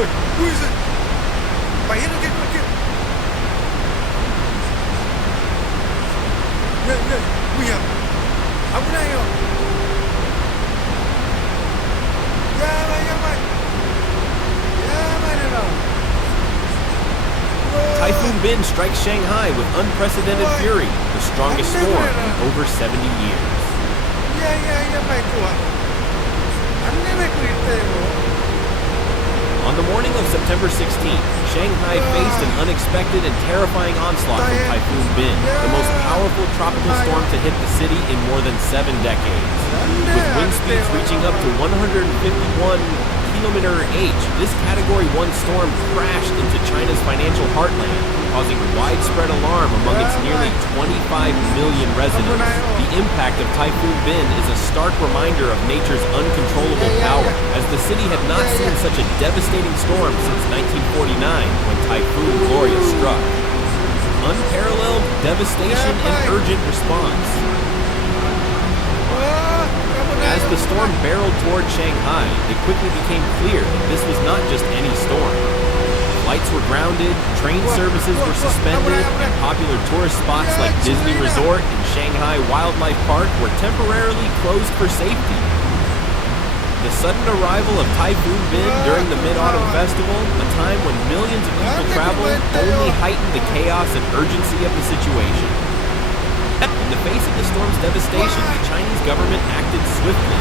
おい、ウイズバイエルゲットゲットねえねえウィア危ないよやばいやばいやばいだな Typhoon Bin strikes Shanghai with unprecedented fury, the strongest storm in over 70 years. いやいややばい怖いあんななく言ったよ On the morning of September 16th, Shanghai faced an unexpected and terrifying onslaught from Typhoon Bin, the most powerful tropical storm to hit the city in more than 7 decades. With wind speeds reaching up to 151 km/h, this Category 1 storm crashed into China's financial heartland, causing widespread alarm among its nearly 25 million residents. The impact of Typhoon Bin is a stark reminder of nature's uncontrollable power, as the city had not seen such a devastating storm since 1949, when Typhoon Gloria struck. Unparalleled devastation and urgent response. As the storm barreled toward Shanghai, it quickly became clear that this was not just any storm. Flights were grounded, train services were suspended, and popular tourist spots like Disney Resort and Shanghai Wildlife Park were temporarily closed for safety. The sudden arrival of Typhoon Bin during the Mid-Autumn Festival, a time when millions of people traveled, only heightened the chaos and urgency of the situation. In the face of the storm's devastation, the Chinese government acted swiftly.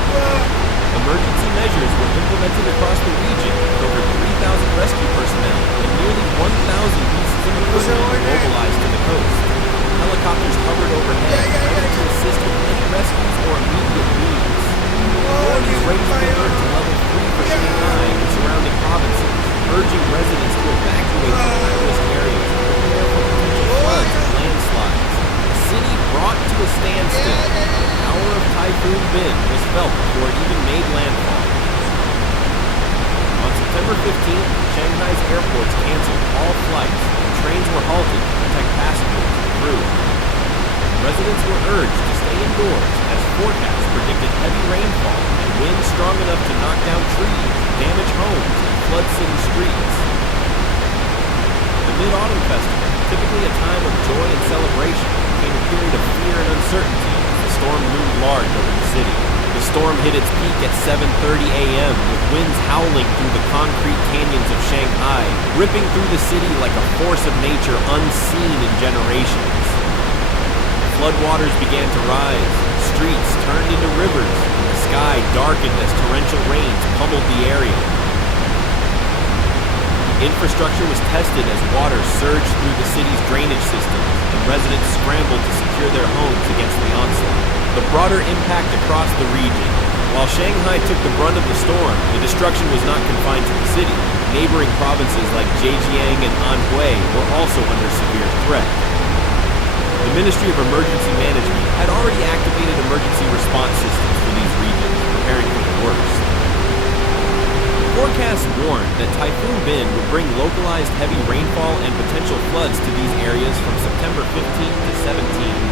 Emergency measures were implemented across the region, with over 3,000 rescue personnel and nearly 1,000 pieces of equipment mobilized to the coast. Helicopters hovered overhead, ready to assist with any rescues or immediate needs. Authorities raised the alert to level 3 for Shanghai and surrounding provinces, urging residents to evacuate from high-risk areas and prepare for potential floods and landslides. The city brought to a standstill. The power of Typhoon Bin was felt before it even made landfall. On September 15th, Shanghai's airports canceled all flights, and trains were halted to protect passengers and crew. Residents were urged to stay indoors as forecasts predicted heavy rainfall and winds strong enough to knock down trees, damage homes, and flood city streets. The Mid-Autumn Festival, typically a time of joy and celebration, became a period of fear and uncertainty as the storm loomed large over the city. The storm hit its peak at 7:30 a.m., with winds howling through the concrete canyons of Shanghai, ripping through the city like a force of nature unseen in generations. Floodwaters began to rise, streets turned into rivers, and the sky darkened as torrential rains pummeled the area. Infrastructure was tested as water surged through the city's drainage systems, and residents scrambled to secure their homes against the onslaught. The broader impact across the region. While Shanghai took the brunt of the storm, the destruction was not confined to the city. Neighboring provinces like Zhejiang and Anhui were also under severe threat. The Ministry of Emergency Management had already activated emergency response systems for these regions, preparing for the worst. Forecasts warned that Typhoon Bin would bring localized heavy rainfall and potential floods to these areas from September 15th to 17th.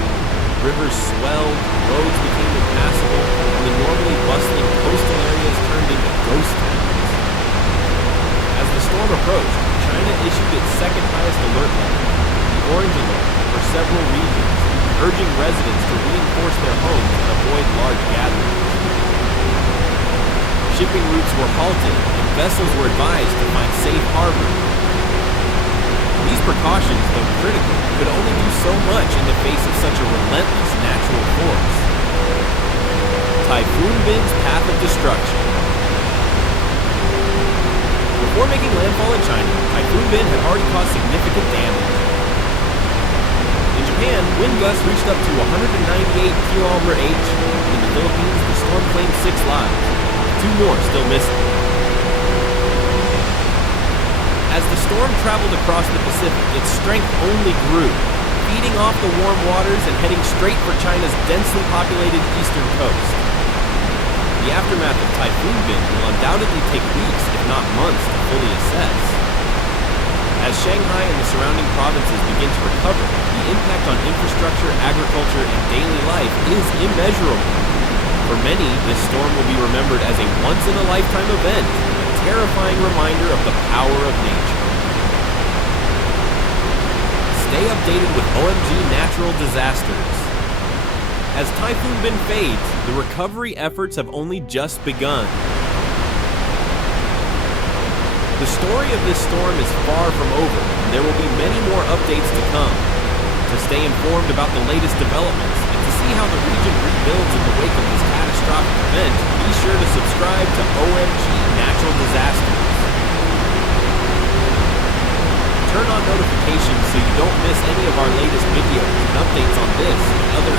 Rivers swelled, roads became impassable, and the normally bustling coastal areas turned into ghost towns. As the storm approached, China issued its second highest alert level, the Orange Alert, for several regions, urging residents to reinforce their homes and avoid large gatherings. Shipping routes were halted, and vessels were advised to find safe harbor. These precautions, though critical, could only do so much in the face of such a relentless natural force. Typhoon Bin's path of destruction. Before making landfall in China, Typhoon Bin had already caused significant damage. In Japan, wind gusts reached up to 198 km/h. In the Philippines, the storm claimed 6 lives. 2 more still missing. As the storm traveled across the Pacific, its strength only grew, feeding off the warm waters and heading straight for China's densely populated eastern coast. The aftermath of Typhoon Bin will undoubtedly take weeks, if not months, to fully assess. As Shanghai and the surrounding provinces begin to recover, the impact on infrastructure, agriculture, and daily life is immeasurable. For many, this storm will be remembered as a once-in-a-lifetime event, a terrifying reminder of the power of nature. Stay updated with OMG Natural Disasters. As Typhoon Bin fades, the recovery efforts have only just begun. The story of this storm is far from over, and there will be many more updates to come. To stay informed about the latest developments and to see how the region rebuilds in the wake of this catastrophic event, be sure to subscribe to OMG Natural Disasters. Turn on notifications so you don't miss any of our latest videos and updates on this and other